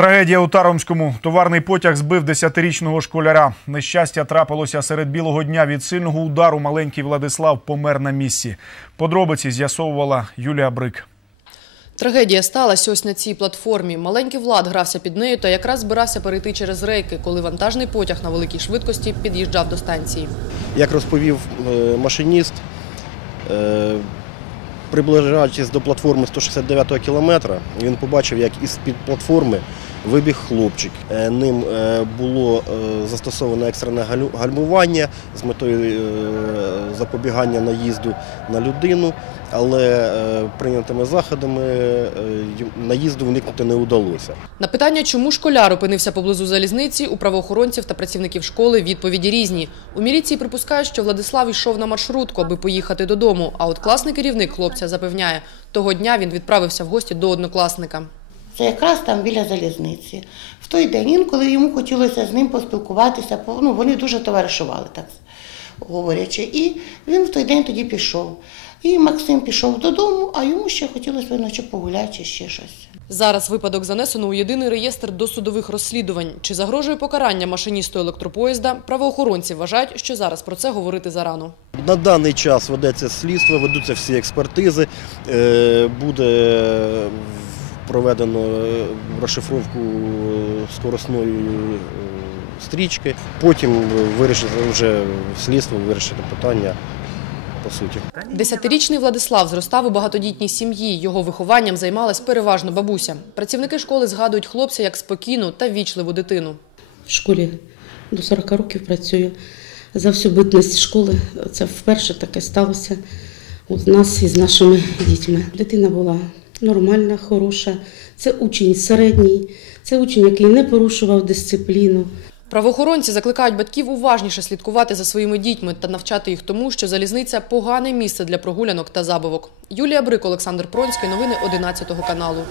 Трагедія у Таромському. Товарний потяг збив 10-річного школяра. Нещастя трапилося серед білого дня. Від сильного удару маленький Владислав помер на місці. Подробиці з'ясовувала Юлія Брик. Трагедія сталася ось на цій платформі. Маленький Влад грався під нею та якраз збирався перейти через рейки, коли вантажний потяг на великій швидкості під'їжджав до станції. Як розповів е, машиніст, е, приближаючись до платформи 169 кілометра, він побачив, як із-під платформи вибіг хлопчик. Е, Ним е, було е, застосоване екстрене гальмування з метою запобігання наїзду на людину, але прийнятими заходами наїзду вникнути не вдалося. На питання, чому школяр опинився поблизу залізниці, у правоохоронців та працівників школи відповіді різні. У міліції припускають, що Владислав йшов на маршрутку, аби поїхати додому. А от класний керівник хлопця запевняє, того дня він відправився в гості до однокласника. Це якраз там біля залізниці. В той день інколи йому хотілося з ним поспілкуватися, ну, вони дуже товаришували, так говорячи. І він в той день тоді пішов. І Максим пішов додому, а йому ще хотілося видно, чи погуляти, чи ще щось. Зараз випадок занесено у єдиний реєстр досудових розслідувань. Чи загрожує покарання машиністу електропоїзда? Правоохоронці вважають, що зараз про це говорити зарано. На даний час ведеться слідство, ведуться всі експертизи. Е, Буде проведено е, розшифровку е, скоросної е, стрічки. Потім вирішити вже слідство вирішити питання по суті. Десятирічний Владислав зростав у багатодітній сім'ї. Його вихованням займалась переважно бабуся. Працівники школи згадують хлопця як спокійну та вічливу дитину. в школі до 40 років працюю. За всю битність школи це вперше таке сталося у нас із нашими дітьми. Дитина була нормальна, хороша. Це учень середній, це учень, який не порушував дисципліну. Правоохоронці закликають батьків уважніше слідкувати за своїми дітьми та навчати їх тому, що залізниця погане місце для прогулянок та забавок. Юлія Брик, Олександр Пронський. Новини 11 каналу.